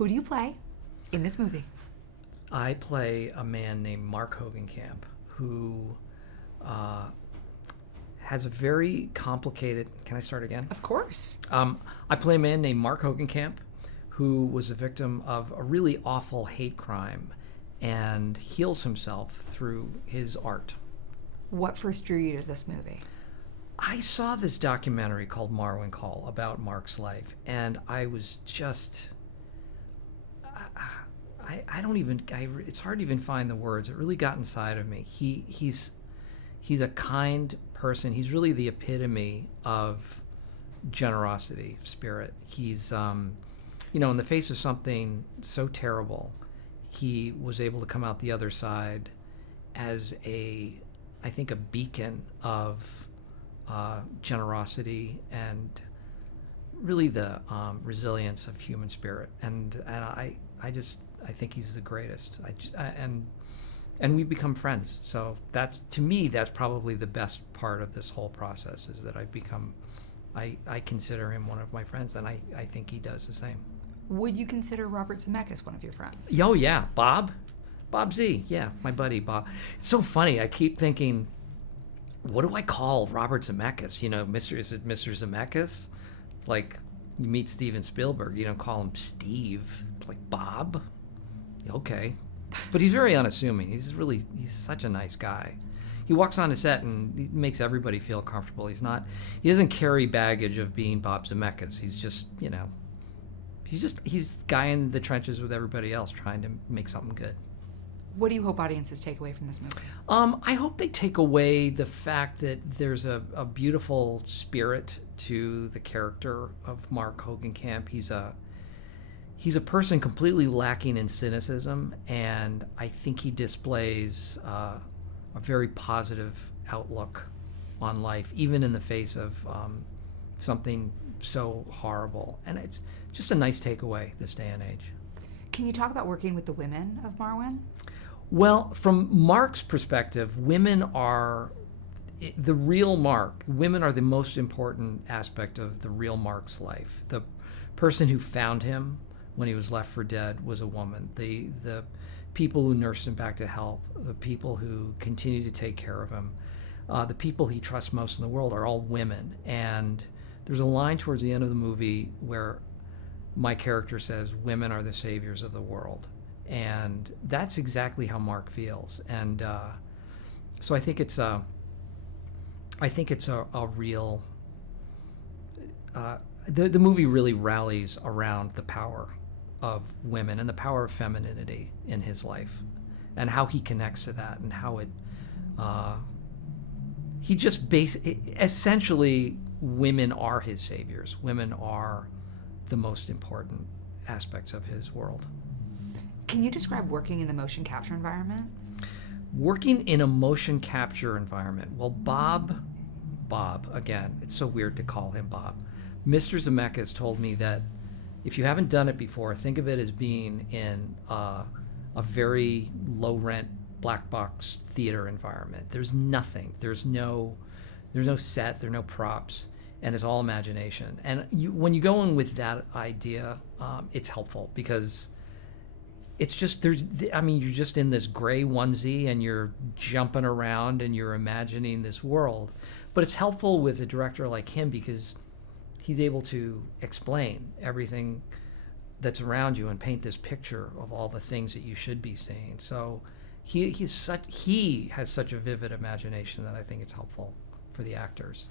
Who do you play in this movie? I play a man named Mark Hogenkamp who has a very complicated... Can I start again? Of course. I play a man named Mark Hogenkamp who was a victim of a really awful hate crime and heals himself through his art. What first drew you to this movie? I saw this documentary called Marwen about Mark's life, and I was just... it's hard to even find the words. It really got inside of me. He's a kind person. He's really the epitome of generosity, of spirit. He's, in the face of something so terrible, he was able to come out the other side as I think a beacon of generosity and really the resilience of human spirit. And I think he's the greatest. And we've become friends. So that's probably the best part of this whole process, is that I consider him one of my friends, and I think he does the same. Would you consider Robert Zemeckis one of your friends? Oh yeah, Bob Z, yeah, my buddy Bob. It's so funny. I keep thinking, what do I call Robert Zemeckis? Is it Mr. Zemeckis? Like, you meet Steven Spielberg, you don't call him Steve. Like, Bob? Okay. But he's very unassuming. He's such a nice guy. He walks on a set and he makes everybody feel comfortable. He doesn't carry baggage of being Bob Zemeckis. He's just, he's the guy in the trenches with everybody else trying to make something good. What do you hope audiences take away from this movie? I hope they take away the fact that there's a beautiful spirit to the character of Mark Hogenkamp. He's a person completely lacking in cynicism, and I think he displays a very positive outlook on life, even in the face of something so horrible. And it's just a nice takeaway this day and age. Can you talk about working with the women of Marwen? Well, from Mark's perspective, women are the real Mark. Women are the most important aspect of the real Mark's life. The person who found him when he was left for dead was a woman. The people who nursed him back to health, the people who continue to take care of him, the people he trusts most in the world are all women. And there's a line towards the end of the movie where my character says, "Women are the saviors of the world." And that's exactly how Mark feels. And so I think it's a real... The movie really rallies around the power of women and the power of femininity in his life, and how he connects to that, and how essentially women are his saviors. Women are the most important aspects of his world. Can you describe working in the motion capture environment? Working in a motion capture environment. Well, Bob, again, it's so weird to call him Bob. Mr. Zemeckis told me that if you haven't done it before, think of it as being in a very low-rent black box theater environment. There's nothing. There's no set. There are no props, and it's all imagination. And when you go in with that idea, it's helpful, because it's just you're just in this gray onesie and you're jumping around and you're imagining this world. But it's helpful with a director like him, because he's able to explain everything that's around you and paint this picture of all the things that you should be seeing. So he has such a vivid imagination that I think it's helpful for the actors.